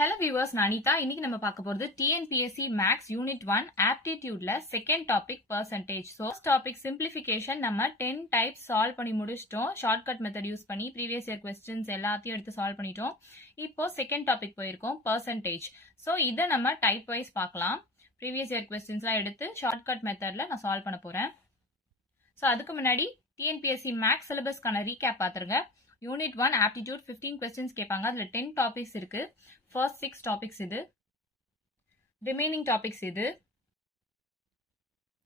Hello viewers, Nanita. இன்னைக்கு நம்ம பார்க்க போறது TNPSC Max Unit 1 Aptitudeல second topic percentage. So first topic simplification நம்ம 10 types solve பண்ணி முடிச்சிட்டோம். Shortcut method use பண்ணி previous year questions எல்லாத்தையும் எடுத்து solve பண்ணிட்டோம். இப்போ second topic போயிருக்கோம் percentage. So இத நம்ம type wise பார்க்கலாம். Previous year questionsலாம் எடுத்து shortcut methodல நான் solve பண்ண போறேன். So அதுக்கு முன்னாடி TNPSC Max syllabusக்கான recap பாத்துருங்க. Unit 1 Aptitude 15 questions கேட்பாங்க. அதுல 10 topics இருக்கு. First 6 topics இது. Remaining topics இது.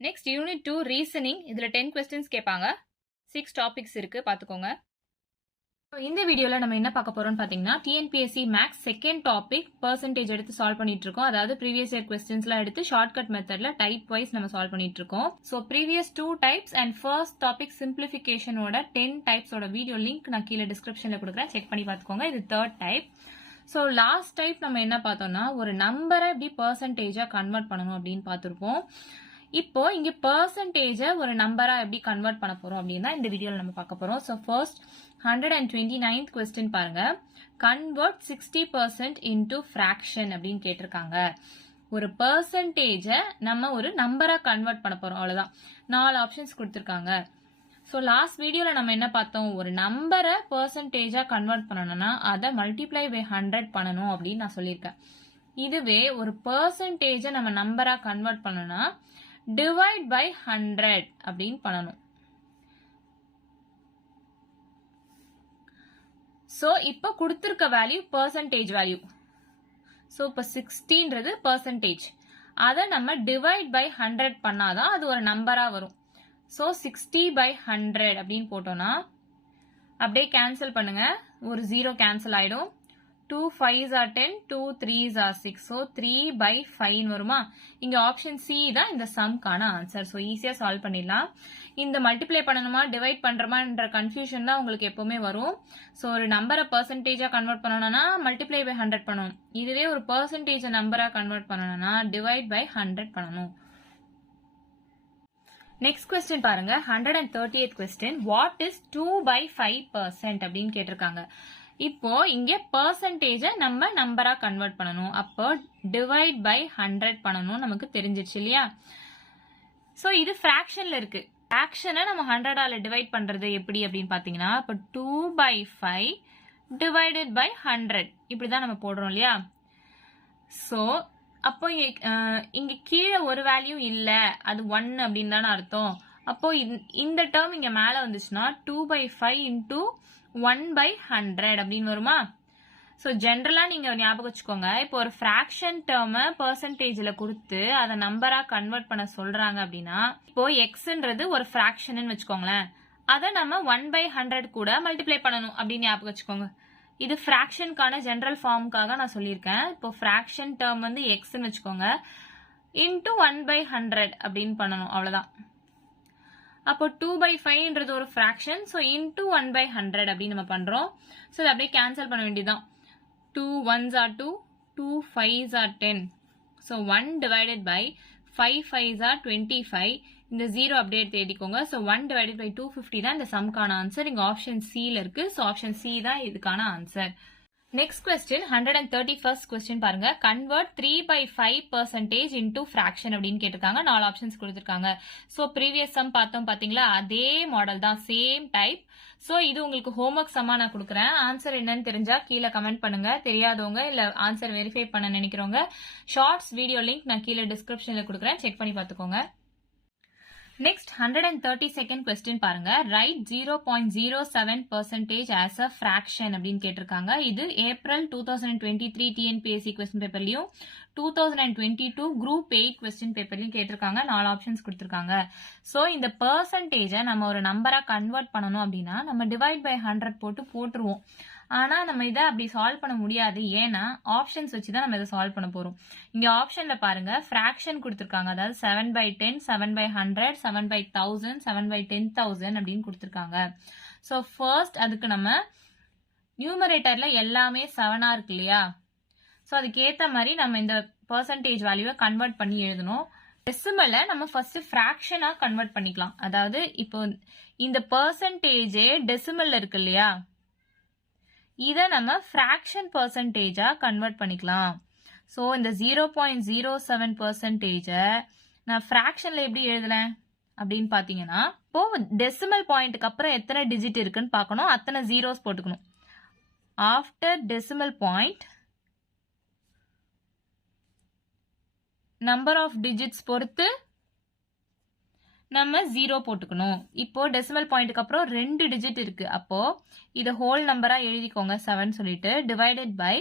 Next Unit 2 Reasoning. இதுல 10 questions கேட்பாங்க. 6 topics இருக்கு. பாத்துக்கோங்க. இந்த வீடியோல நம்ம என்ன பார்க்க போறோம்னு பாத்தீங்கன்னா TNPSC Max second topic percentage எடுத்து சால்வ் பண்ணிட்டு இருக்கோம். அதாவது previous year questionsலாம் எடுத்து shortcut methodல type wise நம்ம சால்வ் பண்ணிட்டு இருக்கோம். So previous 2 types and first topic simplification ஓட 10 types ஓட வீடியோ லிங்க் நான் கீழே டிஸ்கிரிப்ஷன்ல கொடுக்குறேன். செக் பண்ணி பாத்துக்கோங்க. இது third type. So last type நம்ம என்ன பார்த்தோம்னா ஒரு நம்பரை எப்படி percentageஆ கன்வெர்ட் பண்ணணும் அப்படின்னு பார்த்திருப்போம். இப்போ இங்க percentage ஒரு நம்பரா எப்படி கன்வெர்ட் பண்ண போறோம் அப்படின்னா இந்த வீடியோல நம்ம பார்க்க போறோம். So first 129th question பாருங்க. Convert 60% into fraction அப்படின்னு கேட்டிருக்காங்க. ஒரு percentage நம்ம ஒரு நம்பரா கன்வெர்ட் பண்ண போறோம். அவ்வளவுதான். 4 ஆப்ஷன்ஸ் கொடுத்திருக்காங்க. So last வீடியோல நம்ம என்ன பார்த்தோம், ஒரு நம்பரை percentageஆ கன்வெர்ட் பண்ணணும்னா அதை multiply by 100 பண்ணணும் அப்படின்னு நான் சொல்லியிருக்கேன். இதுவே ஒரு percentage நம்ம நம்பரா கன்வெர்ட் பண்ணணும்னா divide by 100 அப்படின்னு பண்ணணும். So இப்ப கொடுத்திருக்க வேல்யூ percentage வேல்யூ. So இப்ப 60ன்றது percentage. அதை நம்ம divide by 100 பண்ணாதான் அது ஒரு நம்பரா வரும். So 60 by 100 அப்படின்னு போட்டோம்னா அப்படியே கேன்சல் பண்ணுங்க. ஒரு 0 கேன்சல் ஆயிடும். 2 5s are 10, 2 3s are 6. So 3 by 5 வருமா? இங்க ஆப்ஷன் C தான் இந்த சம்கான ஆன்சர். So ஈஸியா சால்வ் பண்ணிடலாம். இந்த மல்டிப்ளை பண்ணணுமா டிவைட் பண்றோமான்ற கன்ஃபியூஷன் தான் உங்களுக்கு எப்பவுமே வரும். So ஒரு நம்பரை பெர்சன்டேஜா கன்வெர்ட் பண்ணணும்னா மல்டிப்ளை பை 100 பண்ணணும். இதுவே ஒரு பெர்சன்டேஜ் நம்பரா கன்வெர்ட் பண்ணணும்னா டிவைட் பை 100 பண்ணணும். நெக்ஸ்ட் கொஸ்டின் பாருங்க. 138th question. What is 2 by 5% அப்படின்னு கேட்டிருக்காங்க. இப்போ இங்க பெர்சன்டேஜ நம்ம நம்பரா கன்வெர்ட் பண்ணணும். அப்போ டிவைட் பை 100 பண்ணணும் நமக்கு தெரிஞ்சிருச்சு இல்லையா? சோ இது ஃபிராக்ஷன்ல இருக்கு. ஃபிராக்ஷனை நம்ம 100ஆல டிவைட் பண்றது எப்படி அப்படின்னு பாத்தீங்கன்னா இப்போ 2 by 5 divided by 100 இப்படிதான் நம்ம போடுறோம் இல்லையா? சோ அப்போ இங்க கீழே ஒரு வேல்யூ இல்ல, அது 1 அப்படின்னு தானே அர்த்தம். அப்போ இந்த டேர்ம் இங்க மேல வந்துச்சுன்னா 2 by 5 into 1 by 100 அப்படின்னு வருமா? சோ ஜென்ரலா நீங்க ஞாபகம் வச்சுக்கோங்க. இப்போ ஒரு ஃபிராக்ஷன் டேர்ம் பெர்சன்டேஜ்ல கொடுத்து அதை நம்பரா கன்வெர்ட் பண்ண சொல்றாங்க அப்படின்னா இப்போ எக்ஸ்ன்றது ஒரு ஃபிராக்ஷன் வச்சுக்கோங்களேன். அதை நம்ம 1 by 100 கூட மல்டிப்ளை பண்ணணும் அப்படின்னு ஞாபகம் வச்சுக்கோங்க. இது ஃபிராக்ஷனுக்கான ஜெனரல் ஃபார்முக்காக நான் சொல்லியிருக்கேன். இப்போ ஃபிராக்ஷன் டேர்ம் வந்து எக்ஸ்ன்னு வச்சுக்கோங்க. இன்டூ 1 by 100 அப்படின்னு பண்ணணும். அவ்வளவுதான். அப்போ 2 by 5ன்றது ஒரு ஃபிராக்ஷன். ஸோ இன்டூ 1 by 100 அப்படின்னு நம்ம பண்றோம். ஸோ இதை அப்படியே கேன்சல் பண்ண வேண்டியதுதான். 2 1s are 2, 2 5s are 10. So 1 divided by 5 5s are 25. இந்த 0 அப்படியே தேடிக்கோங்க. ஸோ 1 divided by 250 தான் இந்த சம்கான ஆன்சர். இங்க ஆப்ஷன் சில இருக்கு. ஸோ ஆப்ஷன் சி தான் இதுக்கான answer. Next question 131st question பாருங்க. கன்வெர்ட் 3 by 5% into fraction அப்படின்னு கேட்டிருக்காங்க. 4 ஆப்ஷன்ஸ் கொடுத்திருக்காங்க. சோ ப்ரீவியஸ் சம் பார்த்தோம் பாத்தீங்களா, அதே மாடல் தான், சேம் டைப். சோ இது உங்களுக்கு ஹோம்வொர்க் சம்மா நான் கொடுக்குறேன். ஆன்சர் என்னன்னு தெரிஞ்சா கீழே கமெண்ட் பண்ணுங்க. தெரியாதவங்க இல்ல ஆன்சர் வெரிஃபை பண்ண நினைக்கிறவங்க ஷார்ட்ஸ் வீடியோ லிங்க் நான் கீழே டிஸ்கிரிப்ஷன்ல கொடுக்குறேன். செக் பண்ணி பாத்துக்கோங்க. நெக்ஸ்ட் 132nd கொஸ்டின் பாருங்க. ரைட் 0.07% as a fraction அப்படின்னு கேட்டிருக்காங்க. இது ஏப்ரல் 2023 TNPSC கொஸ்டின் பேப்பர்லயும் 2022 குரூப் 8 கொஸ்டின் பேப்பர்லயும் கேட்டிருக்காங்க. 4 ஆப்ஷன்ஸ் கொடுத்திருக்காங்க. சோ இந்த பெர்சன்டேஜ நம்ம ஒரு நம்பரா கன்வெர்ட் பண்ணணும் அப்படின்னா நம்ம டிவைட் பை 100 போட்டுருவோம். ஆனா நம்ம இதை அப்படி சால்வ் பண்ண முடியாது. ஏன்னா ஆப்ஷன்ஸ் வச்சுதான் நம்ம இதை சால்வ் பண்ண போறோம். இங்க ஆப்ஷன்ல பாருங்க ஃபிராக்ஷன் கொடுத்திருக்காங்க. அதாவது 7 by 10, 7 by 100, 7 by 1000, 7 by 10,000 அப்படின்னு கொடுத்திருக்காங்க. சோ ஃபர்ஸ்ட் அதுக்கு நம்ம நியூமரேட்டர்ல எல்லாமே 7ஆ இருக்கு இல்லையா? சோ அதுக்கு ஏத்த மாதிரி நம்ம இந்த பெர்சன்டேஜ் வேல்யூவை கன்வெர்ட் பண்ணி எழுதணும். டெசிமலை நம்ம ஃபர்ஸ்ட் ஃபிராக்ஷனா கன்வெர்ட் பண்ணிக்கலாம். அதாவது இப்போ இந்த பெர்சன்டேஜே டெசிமல்ல இருக்கு இல்லையா? இதை நம்ம ஃப்ராக்ஷன் பர்சன்டேஜா கன்வெர்ட் பண்ணிக்கலாம். ஸோ இந்த 0.07% நான் ஃப்ராக்ஷன்ல எப்படி எழுதலாம் அப்படின்னு பாத்தீங்கன்னா, இப்போ டெசிமல் பாயிண்ட்டுக்கு அப்புறம் எத்தனை டிஜிட் இருக்குன்னு பார்க்கணும், அத்தனை ஜீரோஸ் போட்டுக்கணும். After decimal point number of digits பொறுத்து நம்ம 0 போட்டுக்கணும். இப்போ டெசிமல் பாயிண்ட்டுக்கு அப்புறம் 2 டிஜிட் இருக்கு. அப்போ இதை ஹோல் நம்பரா எழுதிக்கோங்க 7 சொல்லிட்டு டிவைடட் பை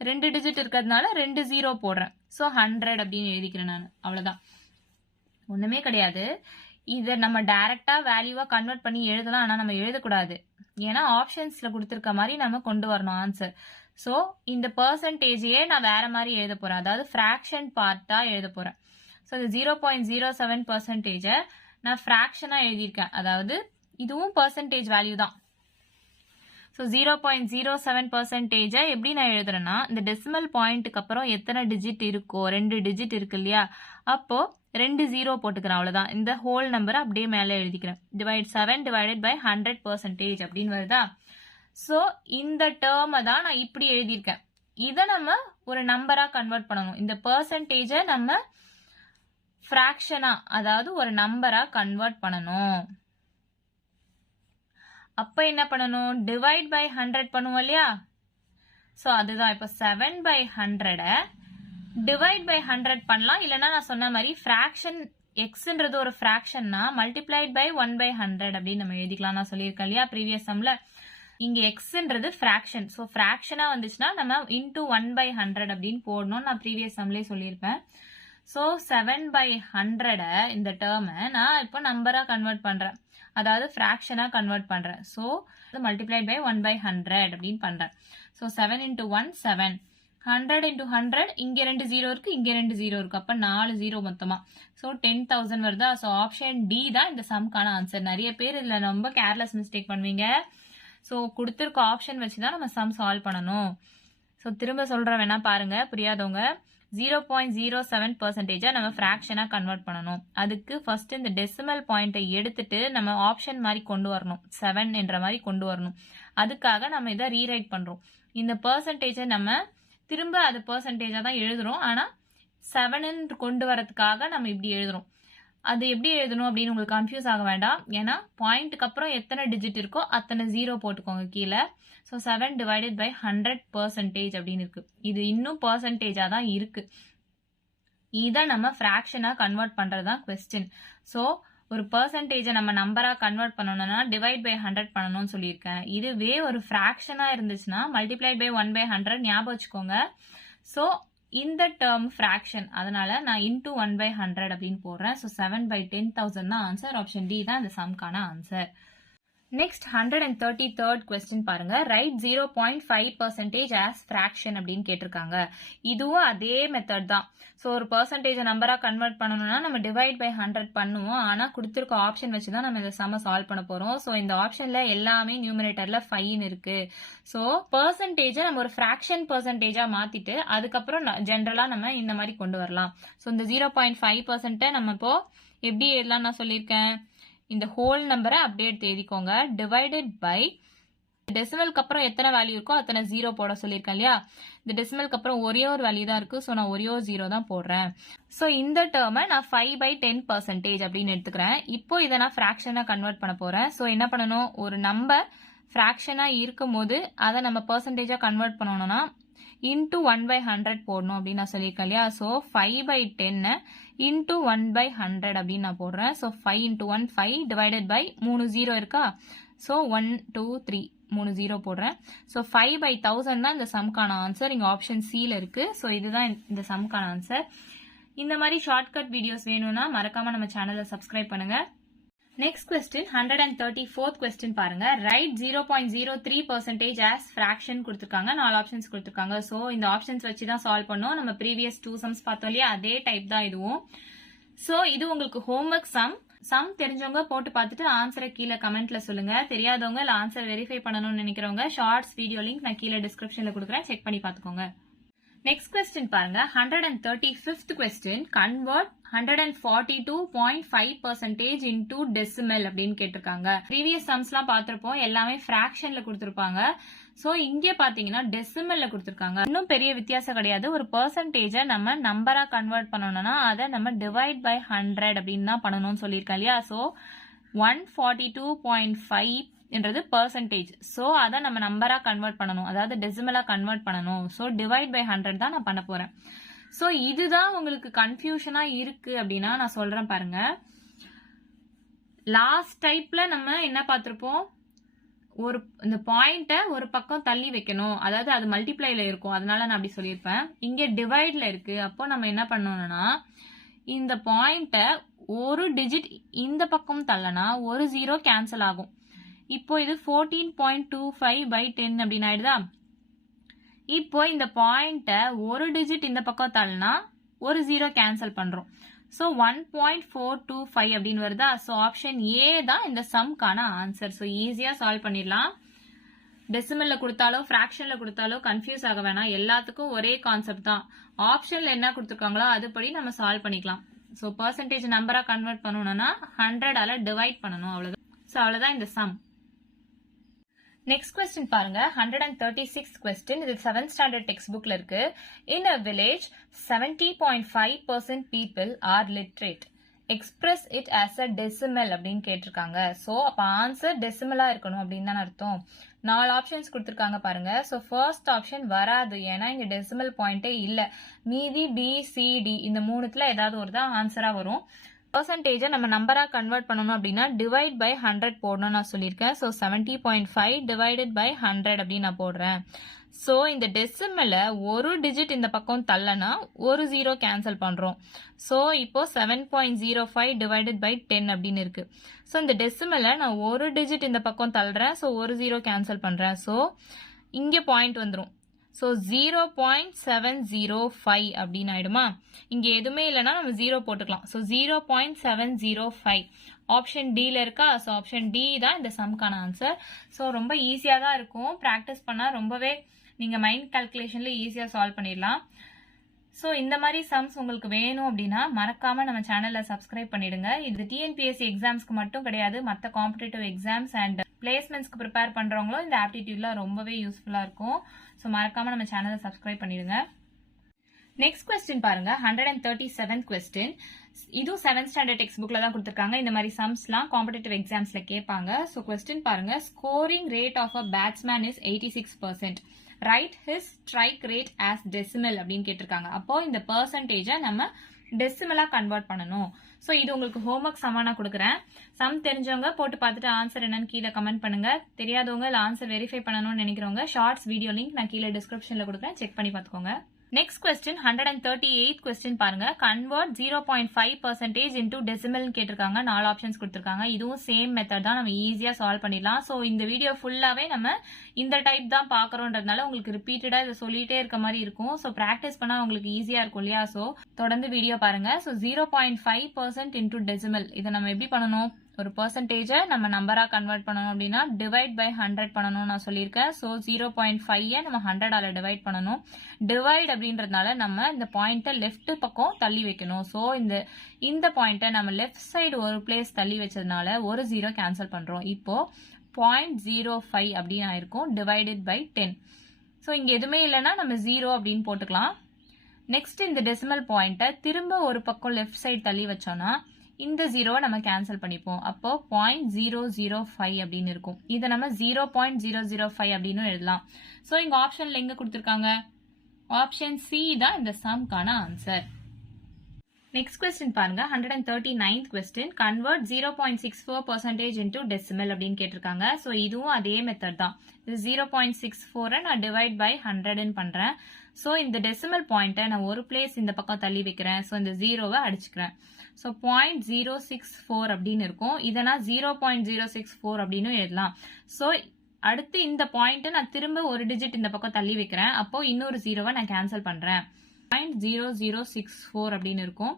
2 டிஜிட் இருக்கிறதுனால 2 0 போடுறேன். ஸோ 100 அப்படின்னு எழுதிக்கிறேன் நான். அவ்வளவுதான், ஒண்ணுமே கிடையாது. இதை நம்ம டைரக்டா வேல்யூவா கன்வெர்ட் பண்ணி எழுதலாம், ஆனா நம்ம எழுதக்கூடாது. ஏன்னா ஆப்ஷன்ஸ்ல கொடுத்துருக்க மாதிரி நம்ம கொண்டு வரணும் ஆன்சர். ஸோ இந்த பர்சன்டேஜையே நான் வேற மாதிரி எழுத போறேன், அதாவது ஃப்ராக்ஷன் பார்ட்டா எழுத போறேன். ஸோ இந்த 0.07% நான் ஃப்ராக்ஷனா எழுதியிருக்கேன், அதாவது இதுவும் பர்சன்டேஜ் வேல்யூ தான். ஸோ 0.07% எப்படி நான் எழுதுறேன்னா, இந்த டெசிமல் பாயிண்ட்டுக்கு அப்புறம் எத்தனை டிஜிட் இருக்கோ, 2 டிஜிட் இருக்கு இல்லையா, அப்போ 2 0 போட்டுக்கிறேன். அவ்வளவுதான். இந்த ஹோல் நம்பரை அப்படியே மேலே எழுதிக்கிறேன். 7 divided by 100% அப்படின்னு வருதா. ஸோ இந்த டேர்மை தான் நான் இப்படி எழுதியிருக்கேன். இதை நம்ம ஒரு நம்பரா கன்வெர்ட் பண்ணணும். இந்த பர்சன்டேஜை நம்ம ஃப்ராக்ஷனா, அதாவது ஒரு நம்பரா கன்வெர்ட் பண்ணணும். அப்ப என்ன பண்ணணும், டிவைட் பை 100 பண்ணுவோம் இல்லையா. ஸோ அதுதான் இப்போ 7/100 டிவைட் பை 100 பண்ணலாம். இல்லைன்னா நான் சொன்ன மாதிரி ஃப்ராக்ஷன் எக்ஸ்ன்றது ஒரு ஃப்ராக்ஷன்னா மல்டிப்ளைட் பை 1/100 அப்படின்னு நம்ம எழுதிக்கலாம். நான் சொல்லியிருக்கேன் இல்லையா ப்ரீவியஸ் சம்ல. இங்க எக்ஸ்ன்றது ஃப்ராக்ஷன். ஸோ ஃப்ராக்ஷனா வந்துச்சுன்னா நம்ம இன்டூ 1/100 அப்படின்னு போடணும். நான் ப்ரீவியஸ் சம்லேயே சொல்லியிருப்பேன். ஸோ 7/100 இந்த டேர்மை நான் இப்போ நம்பரா கன்வெர்ட் பண்றேன், அதாவது ஃப்ராக்ஷனா கன்வெர்ட் பண்றேன். ஸோ மல்டிப்ளைட் பை 1/100 அப்படின்னு பண்றேன். ஸோ 7 into 1 7, 100 into 100, இங்க 2 0 இருக்கு, இங்க 2 0 இருக்கு, அப்ப 4 0 மொத்தமா. ஸோ 10,000 வருதா. ஸோ ஆப்ஷன் டி தான் இந்த சம்கான ஆன்சர். நிறைய பேர் இதுல ரொம்ப கேர்லெஸ் மிஸ்டேக் பண்ணுவீங்க. ஸோ கொடுத்துருக்க ஆப்ஷன் வச்சுதான் நம்ம சம் சால்வ் பண்ணணும். ஸோ திரும்ப சொல்ற வேணா பாருங்க புரியாதவங்க. 0.07% நம்ம ஃப்ராக்ஷனா கன்வெர்ட் பண்ணணும். அதுக்கு ஃபர்ஸ்ட் இந்த டெசிமல் பாயிண்டை எடுத்துட்டு நம்ம ஆப்ஷன் மாதிரி கொண்டு வரணும், 7 என்ற மாதிரி கொண்டு வரணும். அதுக்காக நம்ம இதை ரீரைட் பண்றோம். இந்த பெர்சன்டேஜை நம்ம திரும்ப அது பெர்சன்டேஜா தான் எழுதுறோம், ஆனா 7 கொண்டு வரதுக்காக நம்ம இப்படி எழுதுறோம். அது எப்படி எழுதணும் அப்படின்னு உங்களுக்கு கன்ஃபியூஸ் ஆக வேண்டாம். ஏன்னா பாயிண்ட்டுக்கு அப்புறம் எத்தனை டிஜிட் இருக்கோ அத்தனை 0 போட்டுக்கோங்க கீழே. ஸோ 7 divided by 100% அப்படின்னு இருக்கு. இது இன்னும் பெர்சன்டேஜா தான் இருக்கு. இதை நம்ம ஃப்ராக்ஷனா கன்வெர்ட் பண்றதுதான் கொஸ்டின். ஸோ ஒரு பெர்சன்டேஜை நம்ம நம்பரா கன்வெர்ட் பண்ணணும்னா டிவைட் பை 100 பண்ணணும்னு சொல்லியிருக்கேன். இதுவே ஒரு ஃப்ராக்ஷனா இருந்துச்சுன்னா மல்டிப்ளைட் பை 1/100 ஞாபகம் வச்சுக்கோங்க. ஸோ இந்த டேர்ம் ஃப்ராக்ஷன், அதனால நான் இன்டூ 1/100 அப்படின்னு போடுறேன். ஸோ 7/10,000 தான் ஆன்சர். ஆப்ஷன் டி தான் இந்த சம்கான ஆன்சர். நெக்ஸ்ட் 133rd கொஸ்டின் பாருங்க. ரைட் 0.5% as fraction அப்படின்னு கேட்டிருக்காங்க. இதுவும் அதே மெத்தட் தான். ஸோ ஒரு பெர்சன்டேஜ் நம்பரா கன்வெர்ட் பண்ணணும்னா நம்ம டிவைட் பை 100 பண்ணுவோம். ஆனா கொடுத்துருக்க ஆப்ஷன் வச்சுதான் நம்ம இந்த சம்ம சால்வ் பண்ண போறோம். ஸோ இந்த ஆப்ஷன்ல எல்லாமே நியூமரேட்டர்ல 5 இருக்கு. ஸோ பெர்சன்டேஜை நம்ம ஒரு ஃப்ராக்ஷன் பெர்சன்டேஜா மாத்திட்டு அதுக்கப்புறம் ஜென்ரலா நம்ம இந்த மாதிரி கொண்டு வரலாம். ஸோ இந்த 0.5% நம்ம இப்போ எப்படி எழுதலாம் நான் சொல்லியிருக்கேன். இந்த ஹோல் நம்பரை அப்படியே எடுத்து எழுதிக்கோங்க. டிவைடட் பை டெசிமலுக்கு அப்புறம் எத்தனை வேல்யூ இருக்கோ அத்தனை 0 போட சொல்லியிருக்கேன் இல்லையா. இந்த டெசிமலுக்கு அப்புறம் ஒரே ஒரு வேல்யூ தான் இருக்கு. ஸோ நான் ஒரே ஒரு 0 தான் போடுறேன். ஸோ இந்த டேர்மை நான் 5/10% அப்படின்னு எடுத்துக்கிறேன். இப்போ இதை நான் ஃப்ராக்ஷனா கன்வெர்ட் பண்ண போறேன். ஸோ என்ன பண்ணணும், ஒரு நம்பர் ஃப்ராக்ஷனா இருக்கும் போது அதை நம்ம பெர்சன்டேஜா கன்வெர்ட் பண்ணணும்னா இன்டூ 1/100 போடணும் அப்படின்னு நான் சொல்லியிருக்கேன் இல்லையா. ஸோ 5/10 இன்டூ 1/100 அப்படின்னு நான் போடுறேன். ஸோ 5 into 1 5 டிவைடட் பை 3 0 இருக்கா. ஸோ 1 2 3 3 0 போடுறேன். ஸோ 5/1000 தான் இந்த சம்கான ஆன்சர். இங்க ஆப்ஷன் சில இருக்கு. ஸோ இதுதான் இந்த சம்கான ஆன்சர். இந்த மாதிரி ஷார்ட்கட் வீடியோஸ் வேணும்னா மறக்காம நம்ம சேனலை சப்ஸ்கிரைப் பண்ணுங்க. நெக்ஸ்ட் கொஸ்டின் 134th கொஸ்டின் பாருங்க. ரைட் 0.03% as fraction கொடுத்திருக்காங்க. 4 ஆப்ஷன்ஸ் கொடுத்திருக்காங்க. சோ இந்த ஆப்ஷன்ஸ் வச்சு தான் சால்வ் பண்ணோம். நம்ம ப்ரீவியஸ் 2 சம்ஸ் பார்த்தோம் இல்லையா, அதே டைப் தான் இதுவும். சோ இது உங்களுக்கு ஹோம்வொர்க் சம் தெரிஞ்சவங்க போட்டு பார்த்துட்டு ஆன்சரை கீழே கமெண்ட்ல சொல்லுங்க. தெரியாதவங்க இல்ல ஆன்சர் வெரிஃபை பண்ணணும்னு நினைக்கிறவங்க ஷார்ட்ஸ் வீடியோ லிங்க் நான் கீழே டிஸ்கிரிப்ஷன்ல கொடுக்குறேன், செக் பண்ணி பாத்துக்கோங்க. நெக்ஸ்ட் கொஸ்டின் பாருங்க. 135th question. Convert 142.5% into decimal அப்படின்னு கேட்டிருக்காங்க. ப்ரீவியஸ் சம்ஸ் எல்லாம் பார்த்திருப்போம், எல்லாமே ஃபிராக்ஷன்ல கொடுத்திருப்பாங்க. ஸோ இங்கே பார்த்தீங்கன்னா டெசிமல்ல கொடுத்துருக்காங்க. இன்னும் பெரிய வித்தியாசம் கிடையாது. ஒரு பெர்சன்டேஜை நம்ம நம்பரா கன்வெர்ட் பண்ணணும்னா அதை நம்ம டிவைட் பை 100 அப்படின்னு தான் பண்ணணும்னு சொல்லியிருக்கேன் இல்லையா. ஸோ 142.5 என்றது பெர்சன்டேஜ். ஸோ அதை நம்ம நம்பரா கன்வெர்ட் பண்ணணும், அதாவது டெசிமலா கன்வெர்ட் பண்ணணும். ஸோ டிவைட் பை 100 தான் நான் பண்ண போறேன். ஸோ இதுதான் உங்களுக்கு கன்ஃபியூஷனா இருக்கு அப்படின்னா நான் சொல்றேன் பாருங்க. லாஸ்ட் டைப்ல நம்ம என்ன பார்த்திருப்போம், இந்த பாயிண்ட ஒரு பக்கம் தள்ளி வைக்கணும், அதாவது அது மல்டிப்ளைல இருக்கும், அதனால நான் அப்படி சொல்லியிருப்பேன். இங்க டிவைட்ல இருக்கு. அப்போ நம்ம என்ன பண்ணணும்னா இந்த பாயிண்ட ஒரு டிஜிட் இந்த பக்கம் தள்ளனா ஒரு 0 கேன்சல் ஆகும். இப்போ இது 14.25 by 10 அப்படின்னு ஆயிடுதா. இப்போ இந்த பாயிண்ட ஒரு டிஜிட் இந்த பக்கம் தள்ளனா ஒரு 0 கேன்சல் பண்றோம். ஸோ 1.425 அப்படின்னு வருதா. ஸோ ஆப்ஷன் ஏ தான் இந்த சம்கான ஆன்சர். ஸோ ஈஸியா சால்வ் பண்ணிடலாம். டெசிமல்ல கொடுத்தாலோ ஃபிராக்ஷன்ல கொடுத்தாலோ கன்ஃபியூஸ் ஆக வேணாம், எல்லாத்துக்கும் ஒரே கான்செப்ட் தான். ஆப்ஷன்ல என்ன கொடுத்துருக்காங்களோ அதுபடி நம்ம சால்வ் பண்ணிக்கலாம். ஸோ பெர்சன்டேஜ் நம்பரா கன்வெர்ட் பண்ணணும்னா 100ஆல டிவைட் பண்ணணும், அவ்வளவுதான். ஸோ அவ்வளவுதான் இந்த சம். நெக்ஸ்ட் கொஸ்டின் பாருங்க. 136th question. இது 7th ஸ்டாண்டர்ட் டெக்ஸ்ட் புக்ல இருக்கு. In a village 70.5% people are literate. Express it as a decimal அப்படின்னு கேட்டிருக்காங்க. ஸோ அப்ப ஆன்சர் டெசிமலா இருக்கணும் அப்படின்னு தான் அர்த்தம். 4 ஆப்ஷன்ஸ் கொடுத்துருக்காங்க பாருங்க. ஸோ ஃபர்ஸ்ட் ஆப்ஷன் வராது, ஏன்னா இங்க டெசிமல் பாயிண்டே இல்ல. மீதி பி, சி, டி இந்த மூணுத்துல ஏதாவது ஒரு தான் ஆன்சரா வரும். பெர்சன்டேஜை நம்ம நம்பரா கன்வெர்ட் பண்ணணும் அப்படின்னா டிவைட் பை 100 போடணும் நான் சொல்லியிருக்கேன். ஸோ 70.5 டிவைடட் பை 100 அப்படின்னு நான் போடுறேன். ஸோ இந்த டெசிமலை ஒரு டிஜிட் இந்த பக்கம் தள்ளனா ஒரு 0 கேன்சல் பண்றோம். ஸோ இப்போ 7.05 டிவைடட் பை 10 அப்படின்னு இருக்கு. ஸோ இந்த டெசிமலை நான் ஒரு டிஜிட் இந்த பக்கம் தள்ளுறேன். ஸோ ஒரு 0 கேன்சல் பண்றேன். ஸோ இங்க பாயிண்ட் வந்துடும். ஸோ 0.705 அப்படின்னு ஆயிடுமா. இங்க எதுவுமே இல்லைன்னா நம்ம 0 போட்டுக்கலாம். ஸோ 0.705 ஆப்ஷன் டில இருக்கா. ஸோ ஆப்ஷன் டி தான் இந்த சம்கான ஆன்சர். ஸோ ரொம்ப ஈஸியா தான் இருக்கும், ப்ராக்டிஸ் பண்ணா ரொம்பவே நீங்க மைண்ட் கால்குலேஷன்ல ஈஸியா சால்வ் பண்ணிடலாம். ஸோ இந்த மாதிரி சம்ஸ் உங்களுக்கு வேணும் அப்படின்னா மறக்காம நம்ம சேனல்ல சப்ஸ்கிரைப் பண்ணிடுங்க. இது டிஎன்பிஎஸ்சி எக்ஸாம்ஸ்க்கு மட்டும் கிடையாது, மற்ற காம்படிட்டிவ் எக்ஸாம்ஸ் அண்ட் பிளேஸ்மெண்ட்ஸ்க்கு ப்ரிப்பேர் பண்றவங்களும் இந்த ஆப்டிடியூட்ல ரொம்பவே யூஸ்ஃபுல்லா இருக்கும். ஸோ மறக்காம நம்ம சேனலை சப்ஸ்கிரைப் பண்ணிடுங்க. நெக்ஸ்ட் கொஸ்டின் பாருங்க. 137th question. இதுவும் 7th ஸ்டாண்டர்ட் டெக்ஸ்ட் புக்ல தான் கொடுத்திருக்காங்க. இந்த மாதிரி சம்ஸ்லாம் காம்படிட்டிவ் எக்ஸாம்ஸ்ல கேட்பாங்க. ஸோ கொஸ்டின் பாருங்க. Scoring rate of a batsman is 86%. Right his strike rate as decimal அப்படின்னு கேட்டிருக்காங்க. அப்போ இந்த பெர்சன்டேஜை நம்ம டெசிமலா கன்வெர்ட் பண்ணணும். ஸோ இது உங்களுக்கு ஹோம்ஒர்க் சமானா கொடுக்குறேன். சம் தெரிஞ்சவங்க போட்டு பார்த்துட்டு ஆன்சர் என்னன்னு கீழே கமெண்ட் பண்ணுங்க. தெரியாதவங்க இல்லை ஆன்சர் வெரிஃபை பண்ணணும்னு நினைக்கிறவங்க ஷார்ட்ஸ் வீடியோ லிங்க் நான் கீழே டிஸ்கிரிப்ஷன்ல கொடுக்குறேன், செக் பண்ணி பார்த்துக்கோங்க. நெக்ஸ்ட் கொஸ்டின் 138th கொஸ்டின் பாருங்க. கன்வெர்ட் 0.5% இன்டூ டெசிமல் கேட்டிருக்காங்க. 4 ஆப்ஷன்ஸ் கொடுத்திருக்காங்க. இதுவும் சேம் மெத்தட் தான், நம்ம ஈஸியா சால்வ் பண்ணிடலாம். ஸோ இந்த வீடியோ ஃபுல்லாவே நம்ம இந்த டைப் தான் பாக்குறோன்றதுனால உங்களுக்கு ரிப்பீட்டடா இதை சொல்லிட்டே இருக்க மாதிரி இருக்கும். ஸோ பிராக்டிஸ் பண்ணா உங்களுக்கு ஈஸியா இருக்கும் இல்லையா. ஸோ தொடர்ந்து வீடியோ பாருங்க. ஸோ 0.5% இன்டூ டெசிமல் இதை நம்ம எப்படி பண்ணணும், ஒரு பெர்சன்டேஜை நம்ம நம்பரா கன்வெர்ட் பண்ணணும் அப்படின்னா டிவைட் பை 100 பண்ணணும் நான் சொல்லியிருக்கேன். ஸோ 0.5 நம்ம 100ஆல டிவைட் பண்ணணும். டிவைட் அப்படின்றதுனால நம்ம இந்த பாயிண்ட்டை லெஃப்ட் பக்கம் தள்ளி வைக்கணும். ஸோ இந்த பாயிண்ட்டை நம்ம லெஃப்ட் சைடு ஒரு பிளேஸ் தள்ளி வச்சதுனால ஒரு 0 கேன்சல் பண்றோம். இப்போ 0.05 அப்படின்னு ஆயிருக்கும் டிவைடட் பை 10. ஸோ இங்க எதுவுமே இல்லைன்னா நம்ம 0 அப்படின்னு போட்டுக்கலாம். நெக்ஸ்ட் இந்த டெசிமல் பாயிண்ட்டை திரும்ப ஒரு பக்கம் லெஃப்ட் சைடு தள்ளி வச்சோம்னா இந்த 0 நம்ம கேன்சல் பண்ணிப்போம். அப்போ 0.005 அப்படின்னு இருக்கும். இதை நம்ம 0.005 அப்படின்னு எழுதலாம். ஸோ இங்க ஆப்ஷன்ல எங்க கொடுத்திருக்காங்க, ஆப்ஷன் சி தான் இந்த சம்கான ஆன்சர். நெக்ஸ்ட் கொஸ்டின் பாருங்க. 139th question. Convert 0.64% into decimal அப்படின்னு கேட்டிருக்காங்க. ஸோ இதுவும் அதே மெத்தட் தான். இது 0.64 நான் டிவைட் பை 100 பண்றேன். ஸோ இந்த டெசிமல் பாயிண்ட்டை நான் ஒரு பிளேஸ் இந்த பக்கம் தள்ளி வைக்கிறேன். ஸோ இந்த 0வை அடிச்சுக்கிறேன். ஸோ 0.064 அப்படின்னு இருக்கும். இதை நான் 0.064 அப்படின்னு எழுதலாம். ஸோ அடுத்து இந்த பாயிண்ட் நான் திரும்ப ஒரு டிஜிட் இந்த பக்கம் தள்ளி வைக்கிறேன். அப்போ இன்னொரு 0வை நான் கேன்சல் பண்றேன். 0.0064 அப்படின்னு இருக்கும்.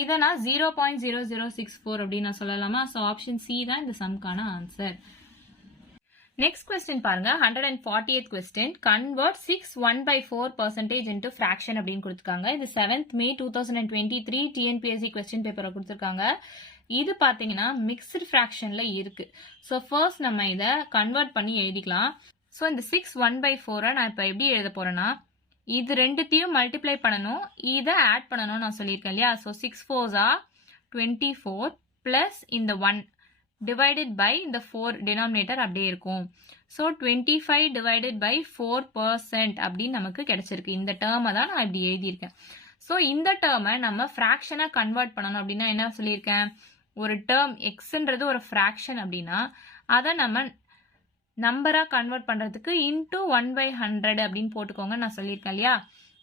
இதை நான் 0.0064 அப்படின்னு நான் சொல்லலாமா. ஸோ ஆப்ஷன் சி தான் இந்த சம்கான ஆன்சர். நெக்ஸ்ட் கொஸ்டின் பாருங்க. 140th question. Convert 6 1/4% into fraction அப்படின்னு கொடுத்துருக்காங்க. இது 7th May 2023 டிஎன்பிஎஸ்சி கொஸ்டின் பேப்பரை கொடுத்துருக்காங்க. இது பாத்தீங்கன்னா மிக்ஸ்டு ஃபிராக்ஷன்ல இருக்கு. ஸோ ஃபர்ஸ்ட் நம்ம இதை கன்வெர்ட் பண்ணி எழுதிக்கலாம். ஸோ இந்த 6 1/4 நான் இப்போ எப்படி எழுத போறேன்னா இது ரெண்டுத்தையும் மல்டிப்ளை பண்ணணும், இதை ஆட் பண்ணணும் நான் சொல்லியிருக்கேன் இல்லையா. ஸோ 6 4s are 24 பிளஸ் இந்த 1 டிவைடட் பை இந்த 4 டினாமினேட்டர் அப்படியே இருக்கும். ஸோ 25 டிவைடட் பை 4% அப்படின்னு நமக்கு கிடைச்சிருக்கு. இந்த டேர்மை தான் நான் இப்படி எழுதியிருக்கேன். ஸோ இந்த டேர்மை நம்ம ஃப்ராக்ஷனாக கன்வெர்ட் பண்ணணும் அப்படின்னா என்ன சொல்லியிருக்கேன், ஒரு டேர்ம் எக்ஸ்ன்றது ஒரு ஃப்ராக்ஷன் அப்படின்னா அதை நம்ம நம்பரா கன்வெர்ட் பண்றதுக்கு இன்டூ 1/100 அப்படின்னு போட்டுக்கோங்க நான் சொல்லியிருக்கேன் இல்லையா.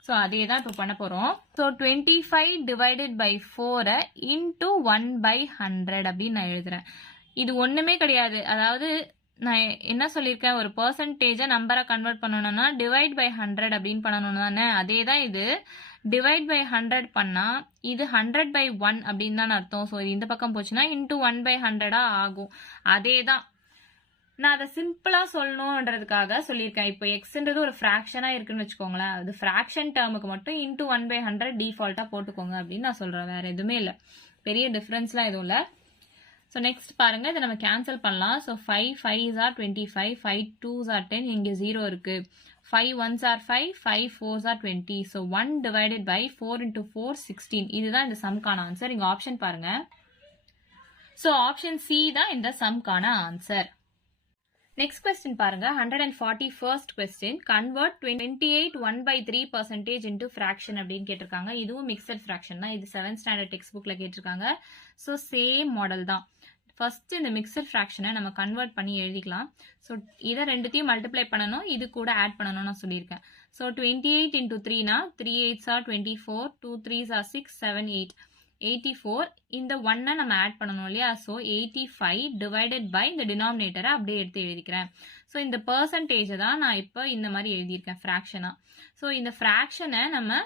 ஸோ அதே தான் இப்போ பண்ண போறோம். ஸோ 25 டிவைடட் பை 4 இன்டூ 1/100 அப்படின்னு நான் எழுதுறேன். இது ஒண்ணுமே கிடையாது. அதாவது நான் என்ன சொல்லியிருக்கேன், ஒரு பெர்சன்டேஜை நம்பரா கன்வெர்ட் பண்ணணும்னா டிவைட் பை 100 அப்படின்னு பண்ணணும் தானே. அதே தான் இது. டிவைட் பை 100 பண்ணா இது 100/1 அப்படின்னு தான் அர்த்தம். ஸோ இது இந்த பக்கம் போச்சுன்னா இன்டூ 1/100 ஆகும். அதே தான் நான் அதை சிம்பிளா சொல்லணும்ன்றதுக்காக சொல்லியிருக்கேன். இப்போ எக்ஸ்ன்றது ஒரு ஃப்ராக்ஷனா இருக்குன்னு வச்சுக்கோங்களேன், அது ஃப்ராக்ஷன் டேர்முக்கு மட்டும் இன்டூ 1/100 டிஃபால்ட்டா போட்டுக்கோங்க அப்படின்னு நான் சொல்றேன். வேற எதுவுமே இல்லை, பெரிய டிஃபரன்ஸ்லாம் எதுவும் இல்லை. ஸோ நெக்ஸ்ட் பாருங்க, இதை நம்ம கேன்சல் பண்ணலாம். So 5 5s are 25, 5 2s are 10, இங்கே 0 இருக்கு. 5 1s are 5, 5 4s are 20. So 1 divided by 4 into 4 16. இதுதான் இந்த சம்கான ஆன்சர். இங்க ஆப்ஷன் பாருங்க. ஸோ ஆப்ஷன் சி தான் இந்த சம்கான ஆன்சர். நெக்ஸ்ட் கொஸ்டின் பாருங்க, 141st question. Convert 28 1/3% into fraction அப்படின்னு கேட்டிருக்காங்க. இதுவும் மிக்சட் ஃபிராக்ஷன் தான். இது 7th ஸ்டாண்டர்ட் டெக்ஸ்ட் புக்ல கேட்டிருக்காங்க. ஸோ சேம் மாடல் தான். ஃபர்ஸ்ட் இந்த மிக்சட் ஃபிராக்ஷனை நம்ம கன்வெர்ட் பண்ணி எழுதிக்கலாம். ஸோ இதை ரெண்டுத்தையும் மல்டிப்ளை பண்ணணும், இது கூட ஆட் பண்ணணும் நான் சொல்லியிருக்கேன். So 28 into 3னா 3 8s are 24, 2 3s are 6, 7 8, 84. இந்த 1 நம்ம ஆட் பண்ணணும் இல்லையா. ஸோ 85 டிவைடட் பை இந்த டினாமினேட்டரை அப்படியே எடுத்து எழுதிக்கிறேன். ஸோ இந்த பெர்சன்டேஜை தான் நான் இப்போ இந்த மாதிரி எழுதியிருக்கேன் ஃப்ராக்ஷனா. ஸோ இந்த ஃப்ராக்ஷனை நம்ம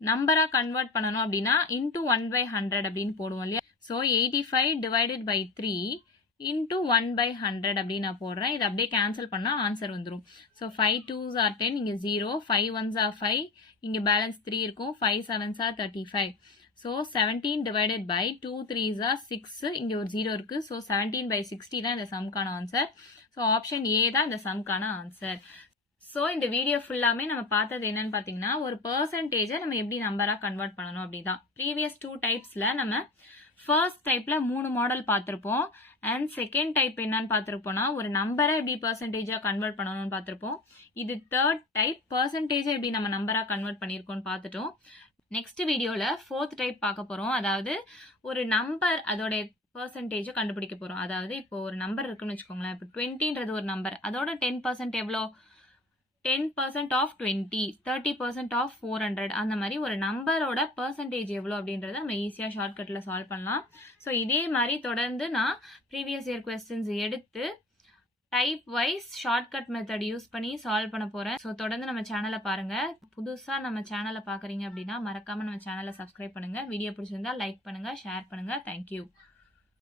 நம்பரா கன்வெர்ட் பண்ணணும் அப்படின்னா இன்டூ 1/100 அப்படின்னு போடுவோம் இல்லையா. ஸோ 85 டிவைடட் பை 3 இன்டூ 1/100 அப்படின்னு நான் போடுறேன். இது அப்படியே கேன்சல் பண்ணா ஆன்சர் வந்துடும். ஸோ 5 2s are 10, இங்கே 0, 5 1s are 5, இங்கே பேலன்ஸ் 3 இருக்கும், 5 7s are 35. So 17 divided by 2 3s are 6, இங்கே ஒரு 0 இருக்கு. ஸோ 17/60 தான் இந்த சம்கான ஆன்சர். ஸோ ஆப்ஷன் ஏ தான் இந்த சம்கான ஆன்சர். ஸோ இந்த வீடியோ ஃபுல்லாமே நம்ம பார்த்தது என்னன்னு பார்த்தீங்கன்னா, ஒரு பெர்சன்டேஜை நம்ம எப்படி நம்பரா கன்வெர்ட் பண்ணணும் அப்படிதான். ப்ரீவியஸ் 2 டைப்ஸ்ல நம்ம ஃபர்ஸ்ட் டைப்ல 3 மாடல் பார்த்திருப்போம். அண்ட் செகண்ட் டைப் என்னன்னு பார்த்திருப்போம்னா, ஒரு நம்பரை எப்படி பெர்சன்டேஜா கன்வெர்ட் பண்ணணும்னு பார்த்திருப்போம். இது தேர்ட் டைப், பெர்சன்டேஜை எப்படி நம்ம நம்பரா கன்வெர்ட் பண்ணியிருக்கோம்னு பார்த்துட்டோம். நெக்ஸ்ட் வீடியோல 4th டைப் பார்க்க போறோம். அதாவது ஒரு நம்பர் அதோட பெர்சன்டேஜை கண்டுபிடிக்க போறோம். அதாவது இப்போ ஒரு நம்பர் இருக்குன்னு வச்சுக்கோங்களேன். இப்போ 20ன்றது ஒரு நம்பர், அதோட 10% எவ்வளோ, 10% ஆஃப் 20, 30% ஆஃப் 400. அந்த மாதிரி ஒரு நம்பரோட பெர்சன்டேஜ் எவ்வளோ அப்படின்றத நம்ம ஈஸியாக ஷார்ட்கட்ல சால்வ் பண்ணலாம். ஸோ இதே மாதிரி தொடர்ந்து நான் ப்ரீவியஸ் இயர் கொஸ்டின்ஸ் எடுத்து type wise shortcut method use பண்ணி சால்வ் பண்ண போறேன். ஸோ தொடர்ந்து நம்ம சேனலை பாருங்க. புதுசா நம்ம சேனலை பாக்குறீங்க அப்படின்னா மறக்காம நம்ம சேனலை சப்ஸ்கிரைப் பண்ணுங்க. வீடியோ பிடிச்சிருந்தா லைக் பண்ணுங்க, ஷேர் பண்ணுங்க. தேங்க்யூ.